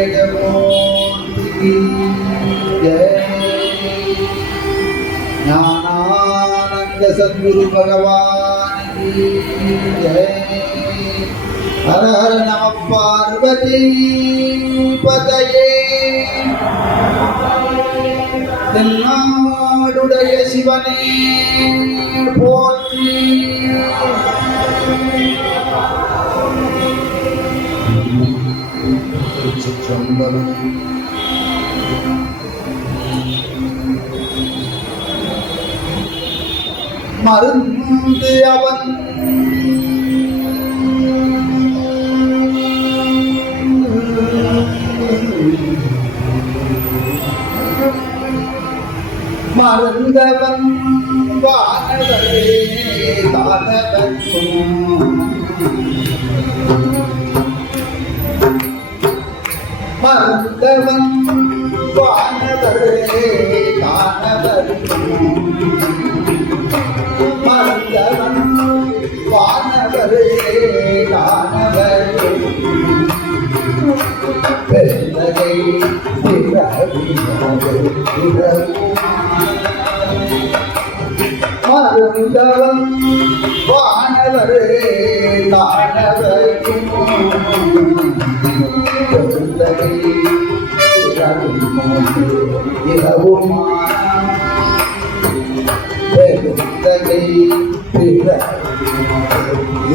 நாயகமூர்த்தி ஞானானந்த சத்குரு பகவான் ஹர ஹர நம பார்வதி பதையே தென்னாடுடைய சிவனே போற்றி திருச்சிற்றம்பலம் மருந்து அவன் மருந்தவன் வானவரே தானவன் மருந்தவன் வானவரே தானவன் மருந்தவன் வானவரே தானவன் பெருந்தகை மருந்தவன்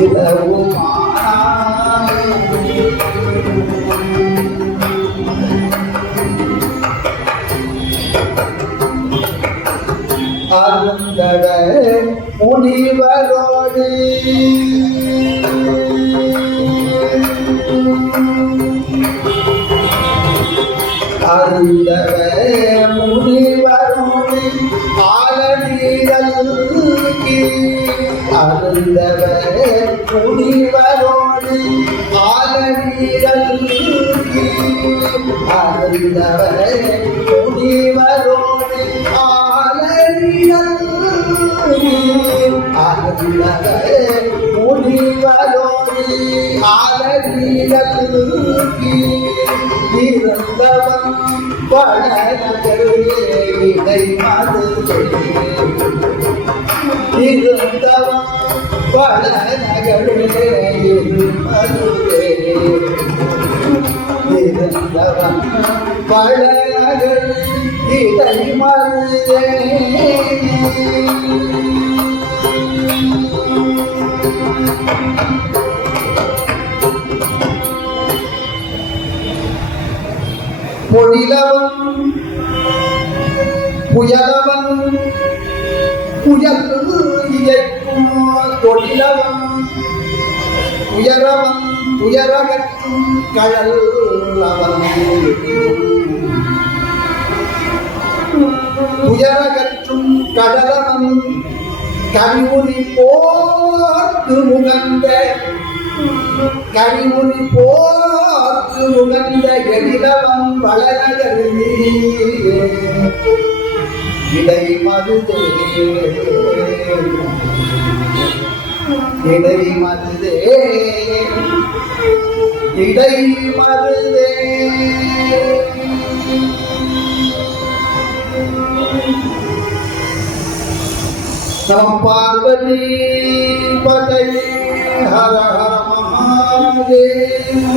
இரவும் அருந்தவ முனிவரோடு ஆலநீரல்கி அருந்தவ முனிவரோடு ஆலநீரல்கி இருந்தவன் பழநகரே இருந்தவன் பழநகரே மதுரை பழநகர் இடை மதுரை பொழிலவன் புயலவன் புயல் இயக்கும் தொழிலவன் உயரவன் உயரகற்றும் கழல் அவன் கடலமும் கவிமுனி போர்த்து முகந்த கவிமுனி போர்த்து முகந்த எழிலவன் வளரகருதி இடை மருதே. இடை மருதே. இடை மருதே நம் பார்வதி பதை ஹர ஹர மகாதேவ.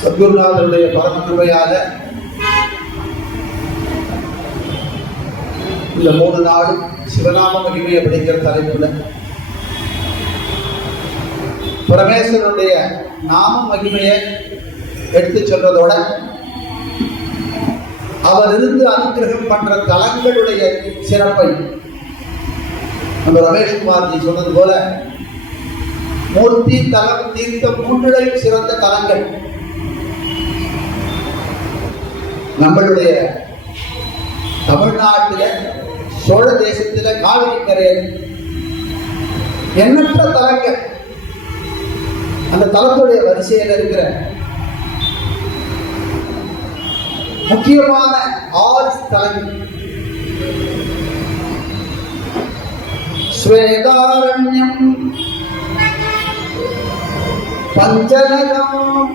சத்குருநாதருடைய பரமகிருபையால இந்த மூணு நாளும் சிவநாம மகிமை அப்படிங்கிற தலைப்புல. பரமேஸ்வரனுடைய நாம மகிமையை எடுத்து சொல்றதோட அவர் இருந்து அனுகிரகம் பண்ற தலங்களுடைய சிறப்பை நம்ம ரமேஷ்குமார்ஜி சொன்னது போல மூர்த்தி தலம் தீர்த்தம் மூன்றிலையும் சிறந்த தலங்கள். நம்மளுடைய தமிழ்நாட்டில சோழ தேசத்துல காவிரி கரையல் எண்ணற்ற தலங்கள். அந்த தலத்துடைய வரிசையில் இருக்கிற? முக்கியமான ஆறு ஸ்தலங்கள். ஸ்வேதாரண்யம் பஞ்சநகம்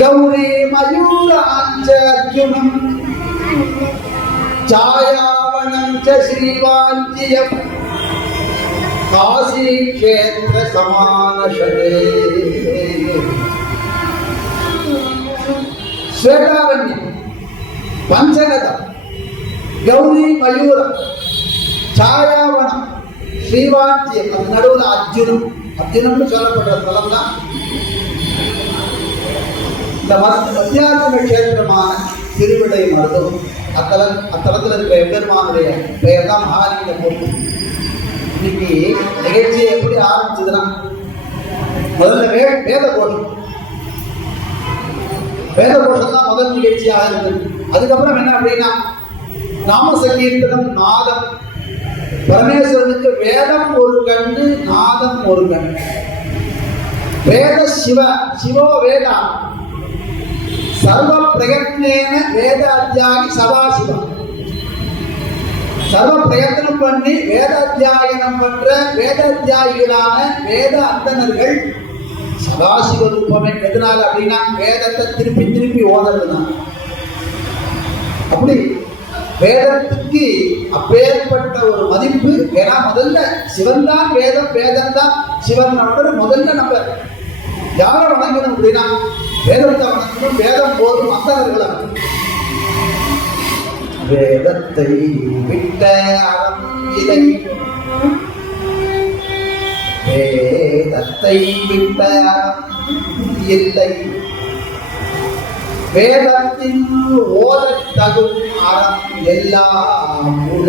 கௌரி மயூர அஞ்ச அர்ஜுனம் శ్రీవాణం శ్రీవాంతియం కాశీక్షేత్ర సమానషడే శ్వేతారణ్యం పంచగత గౌరీ మయూర ఛాయావణ శ్రీవాంతి అది నడువున అర్జునం. అర్జునుడు చల్లబడ్డ స్థలంన இந்த மத்தியாசன கஷேத்திரமான திருவிடை அத்தல அத்தலத்தில் இருக்கிற எம்பெருமானுடைய பெயர் தான் மகாலிங்க மூர்த்தி இன்னைக்கு நிகழ்ச்சியை எப்படி ஆரம்பிச்சதுன்னா முதல்ல வே வேத கோஷம் வேத கோஷம் தான் முதல் நிகழ்ச்சியாக இருந்தது. அதுக்கப்புறம் என்ன அப்படின்னா நாம சங்கீர்த்தனம் நாதம். பரமேஸ்வரனுக்கு வேதம் ஒரு கண்ணு நாதம் ஒரு கண்ணு. வேத சிவ சிவோ வேதா. சர்வ பிரயத்னேன வேதாத்தியாகி சதாசிவம். சர்வ பிரயத்தனம் பண்ணி வேத அத்தியாயனம் பண்ற வேத அத்தியாயிகளான வேத அந்தனர்கள் சதாசிவ ரூபமே எதனால அப்படின்னா வேதத்தை திருப்பி திருப்பி ஓதுறதுதான். அப்படி வேதத்துக்கு அப்பேற்பட்ட ஒரு மதிப்பு ஏன்னா முதல்ல சிவன் தான் வேதம் வேதம் தான் சிவன் முதல்ல நம்ம யாரை வணங்கணும் அப்படின்னா வேதத்தை வணங்கணும் வேதம் போதும் அந்தனர்களா வேதத்தை விட்ட அறம் இதை வேதத்தை விட்ட அறம் இல்லை. வேதத்தின் ஓதத்தகும் அறம் எல்லாம் உள.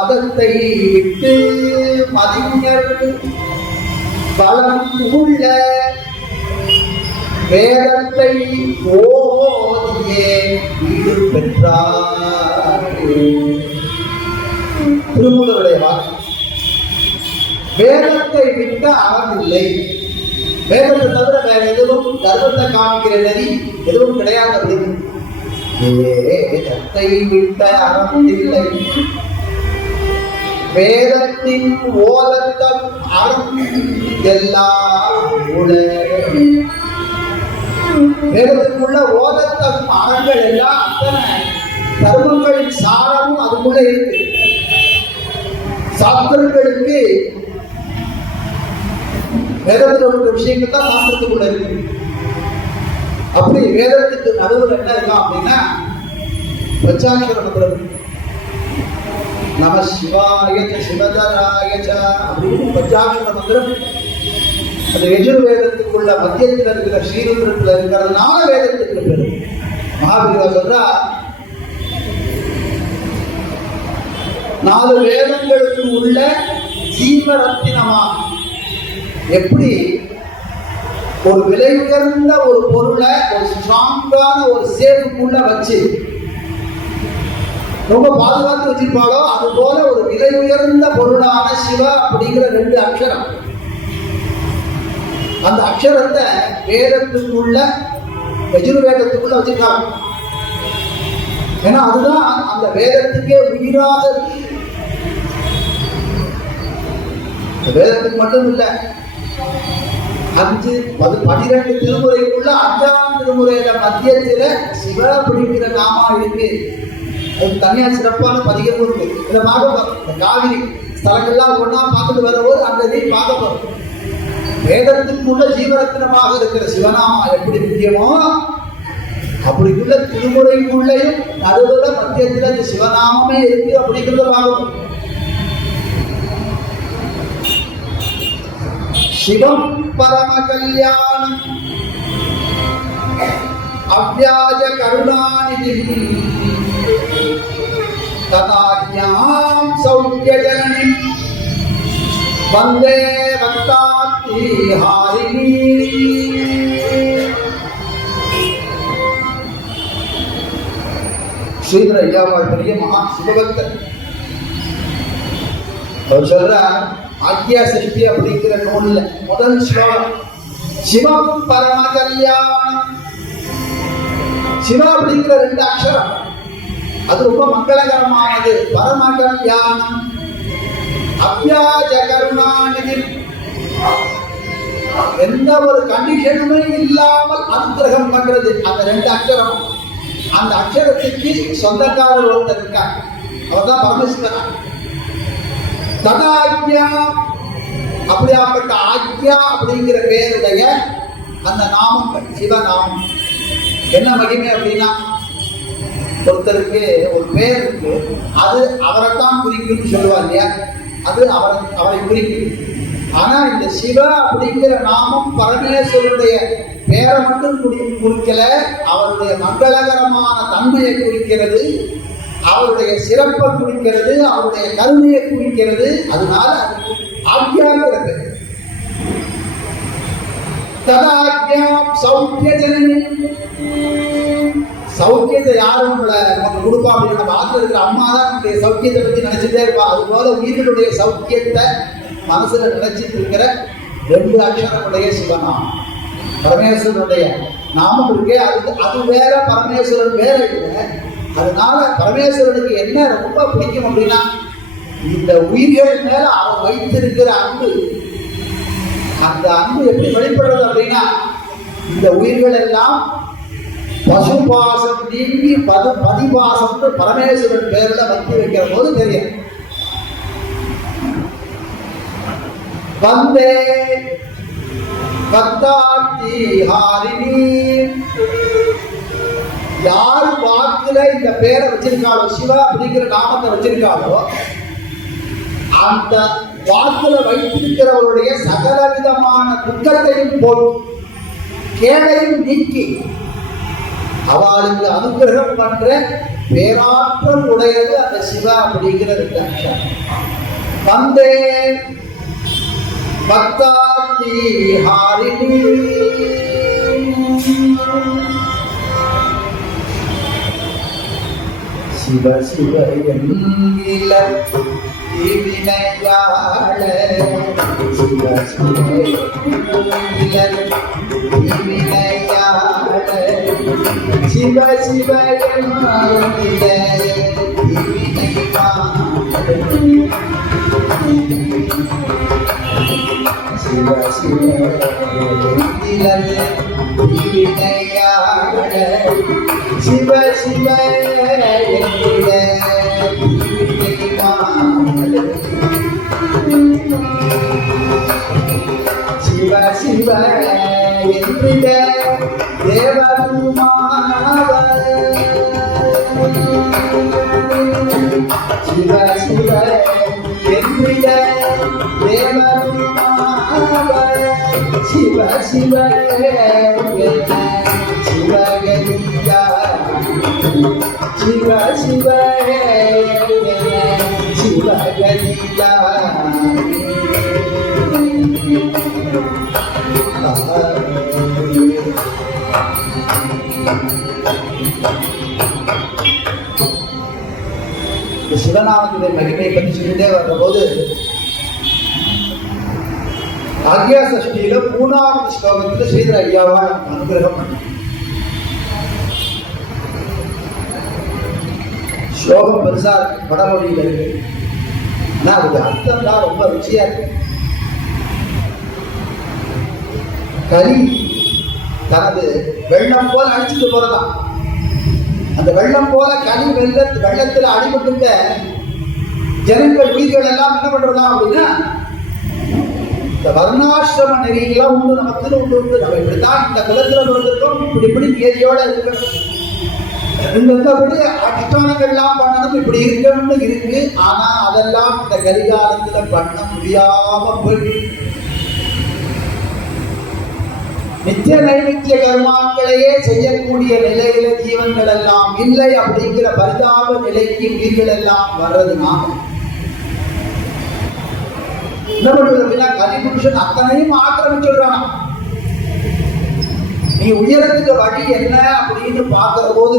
தர்க்கவாதத்தை விட்டு மதிஞர் பலம் உள்ள வேதத்தை ஓதியே ஈடு பெற்றார் திருமூலருடைய வாக்கு. வேதத்தை விட்ட அறமில்லை. வேதத்தை தவிர வேற எதுவும் தர்மத்தை காமிக்கிற நதி எதுவும் கிடையாது அப்படின்னு வேதத்தை விட்ட அறமில்லை. வேதத்தின் ஓலத்தம் அறம் எல்லாம் உள வேதத்துக்குள்ள ஓதத்தம் அறங்கள் எல்லாம் அத்தனை தர்மங்களின் சாரமும் அதுக்குள்ள இருக்கு. சாஸ்திரங்களுக்கு வேதத்தில் உள்ள விஷயங்கள் தான் சாஸ்திரத்துக்குள்ள இருக்கு. அப்படி வேதத்துக்கு நடுவில் என்ன இருக்கா அப்படின்னா பஞ்சாட்சர இருக்கு. நம சிவாய சிவதராய அப்படின்னு பஞ்சாட்சர மந்திரம். அந்த எஜுர்வேதத்துக்குள்ள மத்தியத்தில் இருக்கிற ஸ்ரீருந்திரத்தில் இருக்கிறதுனால வேதத்துக்கு பேரு. மகாபிரிவா சொல்றா நாலு வேதங்களுக்கு உள்ள ஜீவரத்தினமா? எப்படி? ஒரு விலை உயர்ந்த ஒரு பொருளை ஒரு ஸ்ட்ராங்கான ஒரு சேஃபுக்குள்ள வச்சு ரொம்ப பாதுகாத்து வச்சிருப்பாளோ? அது போல ஒரு விலை உயர்ந்த பொருளான சிவா அப்படிங்கிற ரெண்டு அக்ஷரம். அந்த அக்ஷரத்தை வேதத்துக்குள்ள எஜுர்வேதத்துக்குள்ள வச்சிருக்காங்க. ஏன்னா அதுதான் அந்த வேதத்துக்கே உயிராக வேதத்துக்கு மட்டும் இல்லை அஞ்சு பது பனிரெண்டு திருமுறைக்குள்ள அஞ்சாம் திருமுறையில மத்தியத்தில் சிவ அப்படிங்கிற நாமா இருக்கு. அதுக்கு தனியா சிறப்பான பதிகம் இருக்கு. இந்த பார்க்க இந்த காவிரி. ஸ்தலங்கள்லாம் ஒன்றா பார்த்துட்டு வரும்போது அந்த இதையும் பார்க்க வேதத்துக்குள்ள ஜீவரத்னமாக இருக்கிற சிவநாமா எப்படி முக்கியமோ அப்படிக்குள்ள திருமுறைக்குள்ளேயும் நடுவில் மத்தியத்தில் இந்த சிவநாமமே இருக்கு அப்படிங்கிறத பார்க்கணும் சிவம் பரம கல்யாணம். அவ்யாஜ கருணாநிதி. ததாஜாம் சௌக்கிய वन्दे வந்தே ஸ்ரீதர ஐயாவால் பெரிய மகா சிவபக்தர் அவர் சொல்றார் ஆக்கியா சக்தி அப்படிங்கிற நூல்ல முதல் ஸ்லோகம் சிவம் பரம கல்யாணம் சிவா அப்படிங்கிற ரெண்டு அக்ஷரம் அது ரொம்ப மங்களகரமானது. பரம கல்யாணம் அவ்யாஜ கருணாநிதி எந்த ஒரு கண்டிஷனுமே இல்லாமல் அனுகிரகம் பண்றது. அந்த ரெண்டு அக்ஷரம். அந்த அக்ஷரத்துக்கு சொந்தக்காரர் ஒருத்தர் இருக்கார். அவர்தான் பரமேஸ்வரா ததாஜ்யா அப்படியாப்பட்ட ஆக்யா அப்படிங்கிற பேருடைய அந்த நாமங்கள் சிவநாமம். என்ன மகிமை அப்படின்னா ஒருத்தருக்கு ஒரு பேர் இருக்கு. அது அவரைத்தான் குறிக்கும்னு சொல்லுவார் இல்லையா? அது அவரை அவரை குறிக்கும். ஆனா இந்த சிவ அப்படிங்கிற நாமம் பரமேஸ்வருடைய பேரை மட்டும் குறி குறிக்கல அவருடைய மங்களகரமான தன்மையை குறிக்கிறது அவருடைய சிறப்பை குறிக்கிறது அவருடைய கருமையை குறிக்கிறது அதனால ஆக்யாங்கிற பேர். ததாக்யாம் சௌக்கிய ஜனனி. சௌக்கியத்தை யாரும் உங்களை நமக்கு கொடுப்பா அப்படின்னு நம்ம ஆற்றுல இருக்கிற அம்மா தான் நம்முடைய சௌக்கியத்தை பற்றி நினைச்சிட்டே இருப்பா. அது போல உயிர்களுடைய சௌக்கியத்தை மனசுல நினைச்சிட்டு இருக்கிற ரெண்டு அக்ஷரனுடைய சிவனாம். பரமேஸ்வரனுடைய நாமம் இருக்கே. அது அது வேற பரமேஸ்வரன் வேற இல்லை. அதனால பரமேஸ்வரனுக்கு என்ன ரொம்ப பிடிக்கும் அப்படின்னா இந்த உயிர்கள் மேல அவன் வைத்திருக்கிற அன்பு. அந்த அன்பு எப்படி வெளிப்படுறது அப்படின்னா இந்த உயிர்கள் எல்லாம் பசுபாசம் நீங்கி பது பதிபாசம்னு பரமேஸ்வரன் பேர்ல பக்தி வைக்கிற போது தெரியும். வந்தே பத்தாத்தி ஹாரிணி. யார் வாக்குல இந்த பேரை வச்சிருக்காளோ சிவா அப்படிங்கிற நாமத்தை வச்சிருக்காளோ அந்த வாக்குல வைத்திருக்கிறவருடைய சகல விதமான துக்கத்தையும் போல் கேடையும் நீக்கி அவளுக்கு அனுகிரகம் பண்ற பேராற்றல் உடையது அந்த சிவா அப்படிங்கிற ரெண்டு அக்ஷரம். வந்தே பக்தாத்தி ஹாரிணி சிவ சிவ என்கில சிவ சிவ என்கில சிவ சிவ என்கில தீவினையாள சிவ சிவ என்கில தீவினையாள சிவ சிவ என்கிற சிவ சிவ என்கிற தேவருமாவ சிவ சிவ என்கிற தேவருமாவ சிவ சிவ சிவகலிங்கா சிவ சிவ சிவகலிங்கா சிவநாமத்துடைய மகிமையை பற்றி சொல்லிட்டே வரும்போது ஆக்யா சஷ்டியில மூணாவது ஸ்லோகத்தில் ஸ்ரீதர் ஐயாவா அனுகிரகம் பண்ண ஸ்லோகம் பெருசா இருக்கு வடமொழியில இருக்கு. ஆனா அதுக்கு அர்த்தம் தான் ரொம்ப ருச்சியா இருக்கு. கரி தனது வெள்ளம் போல அடிச்சுட்டு போறதாம் அந்த வெள்ளம் போல கனி வெள்ள வெள்ளத்தில் அடிபட்டுட்ட ஜனங்கள் உயிர்கள் எல்லாம் என்ன பண்றதா அப்படின்னா இந்த வர்ணாசிரம நெறியெல்லாம் உண்டு நமக்கு உண்டு உண்டு. நம்ம இப்படித்தான் இந்த குலத்துல பிறந்திருக்கோம் இப்படி இப்படி நியதியோட இருக்கணும். இந்தபடி அஷ்டானங்கள்லாம் பண்ணணும் இப்படி இருக்கணும்னு இருக்கு. ஆனா அதெல்லாம் இந்த கரிகாலத்துல பண்ண முடியாம போயிட்டு நித்திய நைமித்திய கர்மாக்களையே செய்யக்கூடிய நிலையில ஜீவன்கள் எல்லாம் இல்லை அப்படிங்கிற பரிதாப நிலைக்கு உயிர்கள் எல்லாம் வர்றதுனால. என்ன பண்றது அப்படின்னா கலிபுருஷன் அத்தனையும் ஆக்கிரமிச்சுடுறான். நீ உயரத்துக்கு வழி என்ன அப்படின்னு பார்க்கிற போது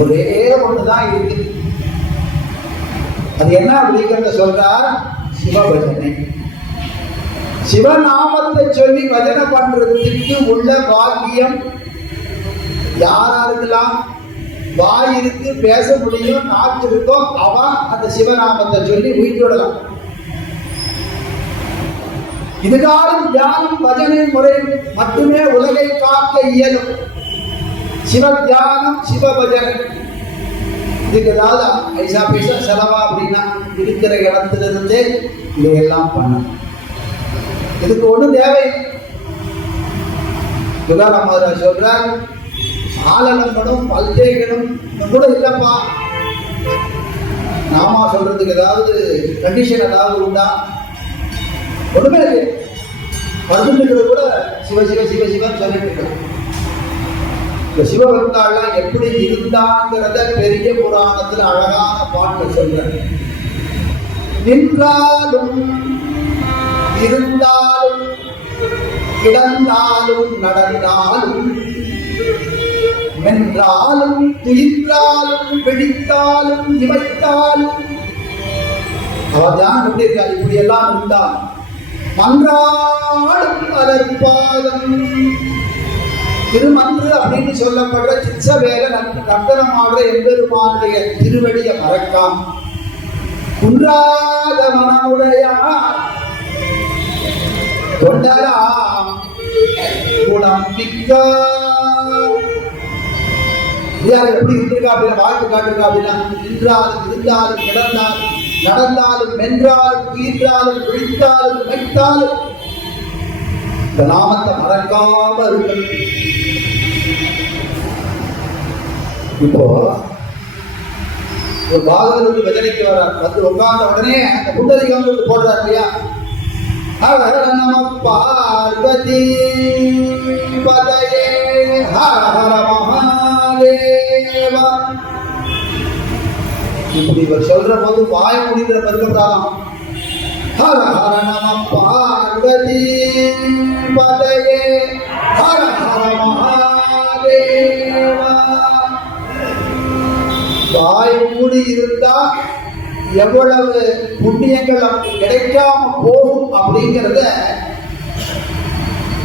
ஒரே ஒண்ணுதான் இருக்கு. அது என்ன அப்படிங்கிறத சொல்றார் சிவபஜனை. சிவநாமத்தை சொல்லி பஜனை பண்றதுக்கு உள்ள பாக்கியம் யாராருக்கெல்லாம் வாய் இருக்கு பேச முடியும் நாக்கு இருக்கோ அவன் அந்த சிவநாமத்தை சொல்லி உயிர் விடலாம். இதுகாலம் தியானம் பஜனை முறை மட்டுமே உலகை காக்க இயலும். சிவ தியானம் சிவ பஜனை இதுக்கு ஏதாவது ஐசா பைசா செலவா அப்படின்னா இருக்கிற இடத்துல இருந்தே இதையெல்லாம் பண்ணணும். இதுக்கு ஒண்ணும் தேவை. துகாராம் மகாராஜ் சொல்றார். ஆலலம்பனும் பல்தேகனும் கூட இல்லப்பா. நாமா சொல்றதுக்கு ஏதாவது கண்டிஷன் ஏதாவது உண்டா? ஒண்ணுமே இல்லை மருந்துக்கிறது கூட சிவ சிவ சிவ சிவன் சொல்லிட்டு இருக்கலாம் இந்த சிவபக்தாள்லாம் எப்படி இருந்தாங்கிறத பெரிய புராணத்துல அழகான பாட்டு சொல்ற நின்றாலும் இருந்தாலும் கிடந்தாலும் நடந்தாலும் வென்றாலும் துயின்றாலும் வெடித்தாலும் இமைத்தாலும் அவர் தான் எப்படி இருக்காரு? இப்படி எல்லாம் இருந்தால் மன்றாடும் மலர்பாதம் திருமன்று அப்படின்னு சொல்லப்படுற சிச்சவேல நர்த்தனமாடுற எம்பெருமானுடைய திருவடியை மறக்காம் குன்றாத மனமுடையார் தொண்டராம் குணம் யார் எப்படி இருந்திருக்கா அப்படின்னா வாழ்க்கை காட்டிருக்கா அப்படின்னா நின்றாலும் இருந்தாலும் கிடந்தாலும் நடந்தாலும் மென்றாலும் உயிர்ந்தாலும் விழித்தாலும் வைத்தாலும் இந்த நாமத்தை மறக்காம இருக்கணும். இப்போ ஒரு பாகவதற்கு பஜனைக்கு வர்றார். வந்து உட்கார்ந்த உடனே அந்த புண்டரிகம் போடுறார் இல்லையா? ஹர நம பார்வதி பதயே ஹர ஹர மகாதேவா இப்படி இவர் சொல்ற போது வாய் முடிக்கிற பருவத்தாலாம் ஹர ஹர நம பார்வதி பதயே ஹர ஹர மகாதேவா. வாய் மூடி இருந்தா எவ்வளவு புண்ணியங்கள் நமக்கு கிடைக்காம போகும் அப்படிங்கிறத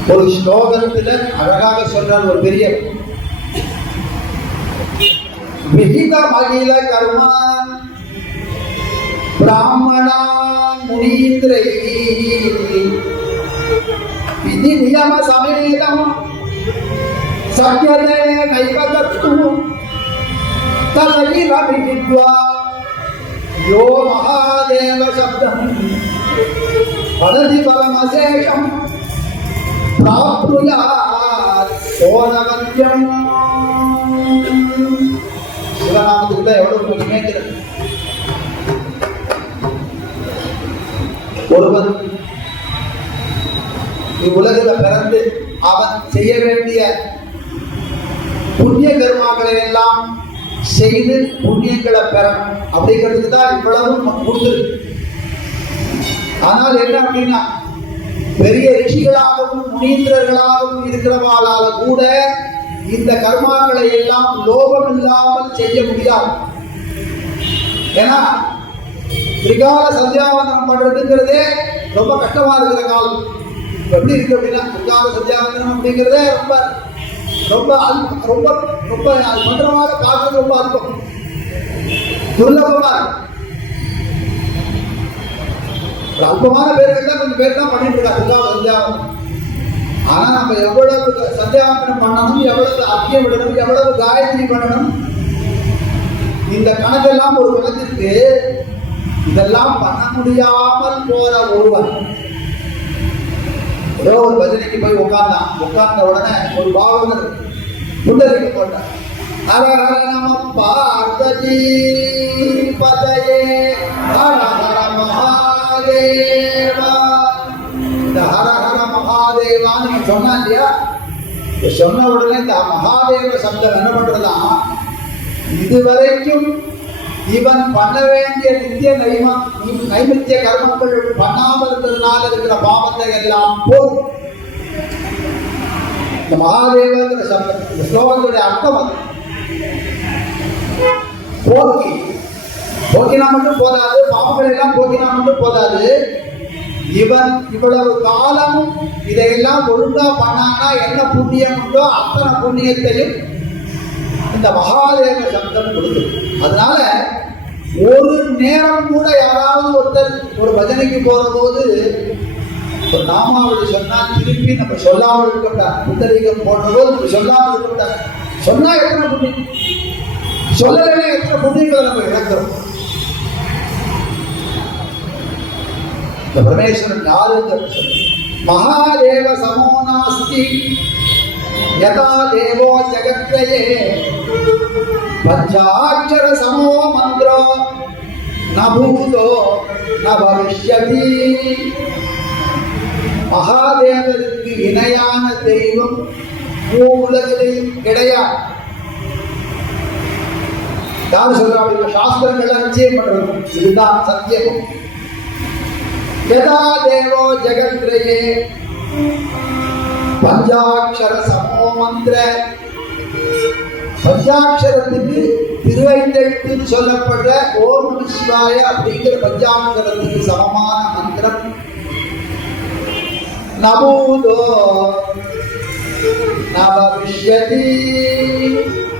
ஒரு ஸ்லோகத்துல அழகாக சொல்றார் ஒரு பெரிய விகித மகில கர்மா பிராமணா முனீந்திரை விதி நியம சமேதம் சத்யதே நைவ தத்துவம் ததகி ரவி யோ மகாதேவ சப்தம் வததி பரமசேஷம் பிராப்துயார் சோனவத்தியம் சிவநாமத்துக்குள்ள எவ்வளவு பொறுமைங்கிறது ஒருவர் இவ்வுலகில் பிறந்து அவன் செய்ய வேண்டிய புண்ணிய கர்மாக்களை எல்லாம் செய்து புண்ணியங்களை பெறணும். அப்படிங்கிறதுக்கு தான் இவ்வளவும் கொடுத்துருக்கு. ஆனால் என்ன அப்படின்னா பெரிய ரிஷிகளாகவும் முனீந்திரர்களாகவும் இருக்கிறவாளால கூட இந்த கர்மாக்களை எல்லாம் லோபம் இல்லாமல் செய்ய முடியாது. ஏன்னா திரிகால சந்தியாவந்தனம் பண்றதுங்கிறதே ரொம்ப கஷ்டமா இருக்கிற காலம். எப்படி இருக்கு அப்படின்னா திரிகால சந்தியாவந்தனம் அப்படிங்கிறதே ரொம்ப ரொம்ப ரொம்ப ரொம்ப மந்திரமாக பார்க்கறது ரொம்ப அல்பம். துர்லபமா இருக்கு ஒரு அல்பமான பேர்கள் தான் கொஞ்சம் பேர் தான் பண்ணிட்டு இருக்காங்க. சந்தியாவனம் ஆனா நம்ம எவ்வளவு சந்தியாவனம் பண்ணணும் எவ்வளவு அர்க்கியம் விடணும் எவ்வளவு காயத்ரி பண்ணணும். இந்த கணக்கெல்லாம் ஒரு குலத்திற்கு இதெல்லாம் பண்ண முடியாமல் போற ஒருவன் ஏதோ ஒரு பஜனைக்கு போய் உட்கார்ந்தான். உட்கார்ந்த உடனே ஒரு பாவகர் புண்டரிக்க போட்டார். ஹர ஹர நம பார்வதி பதயே ஹர ஹர மகாதேவா இந்த ஹர ஹர மகாதேவான்னு நீ சொன்னா இல்லையா சொன்ன உடனே இந்த மகாதேவ சப்தம் என்ன பண்றதா இதுவரைக்கும் இவன் பண்ண வேண்டிய நித்திய நைமம் நைமித்திய கர்மங்கள் பண்ணாமல் இருந்ததுனால இருக்கிற பாவத்தை எல்லாம் போகும் இந்த மகாதேவங்கிற சப்தம் இந்த ஸ்லோகத்துடைய அர்த்தம் அது. போக்கி. போக்கினா மட்டும் போதாது பாவங்கள் எல்லாம் போக்கினா மட்டும் போதாது. இவன் இவ்வளவு காலமும் இதையெல்லாம் ஒழுங்கா பண்ணானா என்ன புண்ணியம் உண்டோ அத்தனை புண்ணியத்தையும் அந்த மகாதேவ சப்தம் கொடுக்குது. அதனால ஒரு நேரம் கூட யாராவது ஒருத்தர் ஒரு பஜனைக்கு போற போது ஒரு நாமாவளி சொன்னா திருப்பி நம்ம சொல்லாமல் இருக்கக்கூடாது. புத்தரிகம் போடுற நம்ம சொல்லாமல் இருக்கக்கூடாது. சொன்னா எத்தனை புண்ணியம் சொல்லலைன்னா எத்தனை புண்ணியங்களை நம்ம இழக்கிறோம்? இந்த பரமேஸ்வரன் யாருங்கிறது சொல்லு. மகாதேவ சமோ நாஸ்தி யதா தேவோ ஜகத்ரயே பஞ்சாட்சர சமோ மந்திரோ ந பூதோ ந பவிஷ்யதி மகாதேவருக்கு இணையான தெய்வம் உலகிலையும் கிடையாது யார் சொல்றாங்க சாஸ்திரங்கள்லாம் நிச்சயம் பண்றது இதுதான் சத்தியம் யதா தேவோ ஜெகத்ரயே பஞ்சாட்சர சமோ மந்திர பஞ்சாட்சரத்துக்கு திருவைந்தெழுத்துன்னு சொல்லப்படுற ஓம் நம சிவாய அப்படிங்கிற பஞ்சாட்சரத்துக்கு சமமான மந்திரம். நபூதோ நபவிஷ்யதி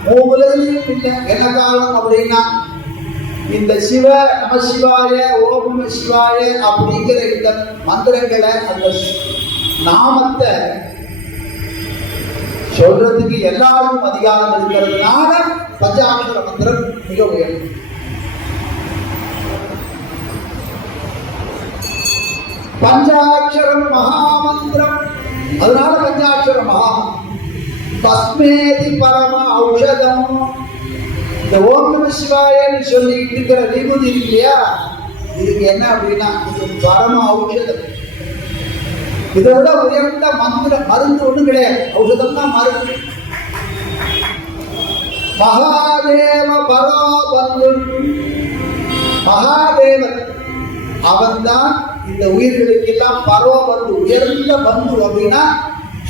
மூலரையும் இல்லை என்ன காரணம் அப்படின்னா இந்த சிவ நம சிவாய ஓம் நம சிவாய அப்படிங்கிற இந்த மந்திரங்களை அந்த நாமத்தை சொல்றதுக்கு எல்லாரும் அதிகாரம் இருக்கிறதுனால பஞ்சாட்சர மந்திரம் மிக உயர்ந்தது பஞ்சாட்சரம் மகாமந்திரம். அதனால பஞ்சாட்சர மகாமந்திரம். தஸ்மேதி பரம ஔஷதம். இந்த ஓம் நம சிவாயன்னு சொல்லிட்டு இருக்கிற விபூதி இல்லையா? இதுக்கு என்ன அப்படின்னா இது பரம ஔஷதம். இதை விட உயர்ந்த மந்திர மருந்து ஒன்றும் கிடையாது. ஔஷதம் தான் மருந்து. மகாதேவ பராபந்து மகாதேவன். அவன்தான் இந்த உயிர்களுக்கெல்லாம் பரோபந்து உயர்ந்த பந்து அப்படின்னா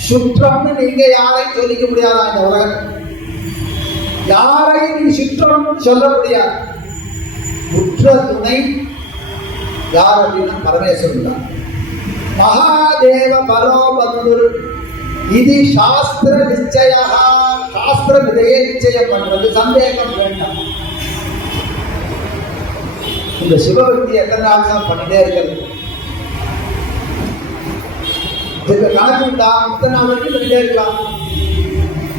சுற்றம்னு நீங்க யாரை சொல்லிக்க முடியாதா இந்த உலகம் யாரை நீ சுற்றம்னு சொல்ல முடியாது. உற்ற துணை யார் அப்படின்னா பரமேஸ்வரன் தான். மகாதேவ பரோபந்து இது சாஸ்திர நிச்சய சாஸ்திர விதையை நிச்சயம் பண்றது. சந்தேகம் வேண்டாம். இந்த சிவபக்தி எத்தனை நாள் தான் பண்ணிட்டே இருக்கிறது? இதுக்கு கணக்கு உண்டா? இத்தனை நாள் வரைக்கும் பண்ணிட்டே இருக்கலாம்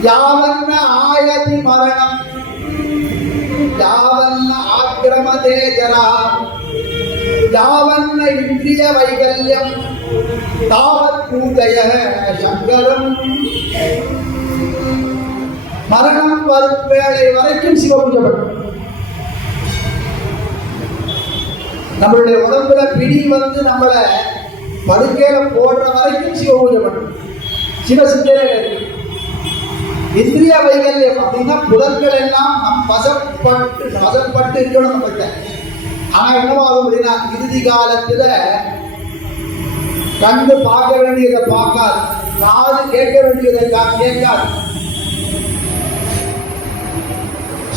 யாவன்ன ஆயதி மரணம்? யாவன்ன ஆக்கிரமதே ஜரா யாவன்ன இந்திரிய வைகல்யம்? தாவத் பூஜய சங்கரம். மரணம் வரும் வேலை வரைக்கும் சிவபூஜை நம்மளுடைய உடம்புல பிடி வந்து நம்மளை படுக்கையில போடுற வரைக்கும் சிவபூஜை சிவ சிவசிந்தனை இருக்கு இந்திரிய வைகல்யம் அப்படின்னா புலன்கள் எல்லாம் நம் வசப்பட்டு வசப்பட்டு இருக்கணும் நம்மகிட்ட ஆனா என்னவாகும் அப்படின்னா இறுதி காலத்துல கண்டு பார்க்க வேண்டியதை பார்க்காது. காது கேட்க வேண்டியதை கேட்காது.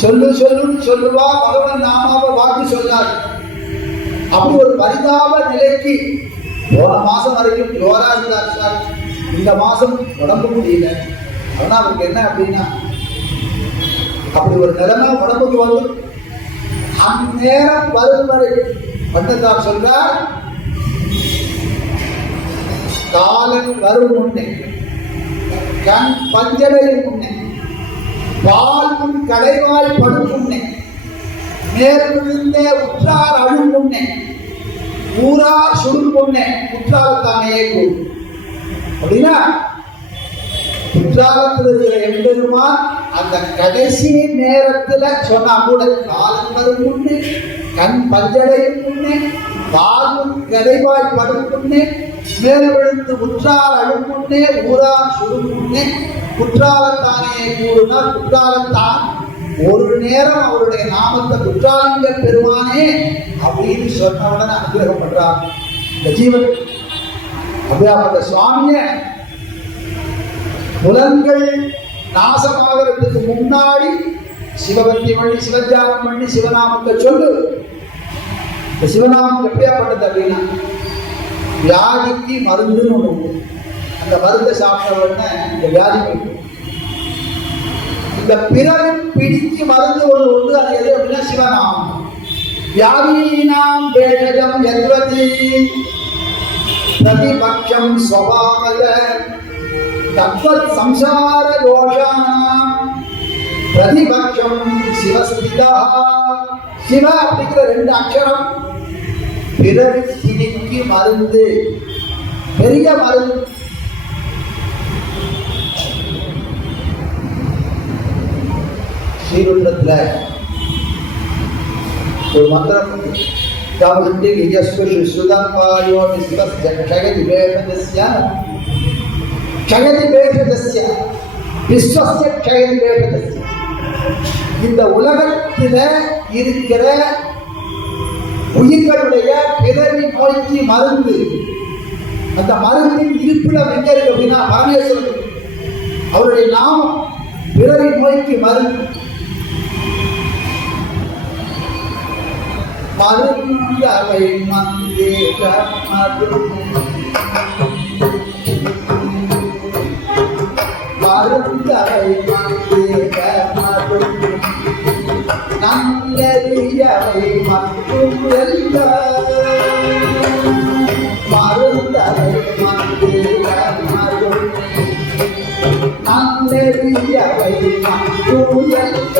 சொல்லு சொல்லும் சொல்லுவா பகவன் நாமாவை வாக்கு சொல்லாது அப்படி ஒரு பரிதாப நிலைக்கு போன மாசம் வரைக்கும் ஜோரா இருந்தார் சார். இந்த மாசம் உடம்பு முடியல. ஆனா அவருக்கு என்ன அப்படின்னா அப்படி ஒரு நிலைமை உடம்புக்கு வந்து அந்நேரம் வரும் வரை பண்டத்தார் சொல்றார். காலன் வரும் முன்னே கண் பஞ்சடையும் முன்னே பால் முன் கடைவாய் படும் முன்னே மேல் உற்றார் அழும் முன்னே ஊரார் சுடும் முன்னே கூடும். அப்படின்னா குற்றாலத்தில் இருக்கிற எம்பெருமான் அந்த கடைசி நேரத்துல சொன்னா கூட காலம் வரும் முன்னே கண் பஞ்சடையும் முன்னே கதைவாய் படுக்குன்னே மேலெழுந்து உற்றால் அழுக்குன்னே விழுந்து உற்றார் குற்றாலத்தானே கூடுனா குற்றாலத்தான். ஒரு நேரம் அவருடைய நாமத்தை குற்றாலிங்க பெறுவானே அப்படின்னு சொன்ன அனுகிரகம் பண்றார். இந்த ஜீவன் அப்படியாப்பட்ட சுவாமிய புலன்கள் நாசமாகிறதுக்கு முன்னாடி சிவபக்தி பண்ணி சிவத்தியாகம் பண்ணி சிவநாமத்தை சொல்லு. இந்த சிவநாமம் எப்படியாப்பட்டது அப்படின்னா வியாதிக்கு மருந்துன்னு ஒன்று உண்டு. அந்த மருந்தை சாப்பிட்ட உடனே இந்த வியாதி போயிடும். இந்த பிறவி பிடிக்கு மருந்து ஒன்று உண்டு அது எது அப்படின்னா சிவநாமம். வியாதீனாம் பேஷஜம் எத்வதி? பிரதிபக்ஷம் ஸ்வபாவத தத்வத் சம்சார கோஷானாம். பிரதிபக்ஷம் சிவஸ்திதா சிவ அப்படிங்கிற ரெண்டு அக்ஷரம். பிறவி திணிக்கு மருந்து. பெரிய மருந்து. ஸ்ரீருத்ரத்துல ஒரு மந்திரம் தாவந்தி யஜஸ்வ சுதம்பாயோ விஸ்வஸ்ய க்ஷயதி வேஷதஸ்ய க்ஷயதி வேஷதஸ்ய விஸ்வஸ்ய வேஷதஸ்ய இந்த உலகத்தில் இருக்கிற உயிர்களுடைய பிறவி நோய்க்கு மருந்து. அந்த மருந்தின் இருப்பிடம் எங்க இருக்கு அப்படின்னா பரமேஸ்வரன் அவருடைய நாமம் பிறவி நோய்க்கு மருந்து. மருந்தவை மந்தேக மருந்தவை மந்தேக மருந்து நல்லறியவை மட்டும் எல்ல மருந்தவை மந்தேக மருந்து மட்டும் எல்ல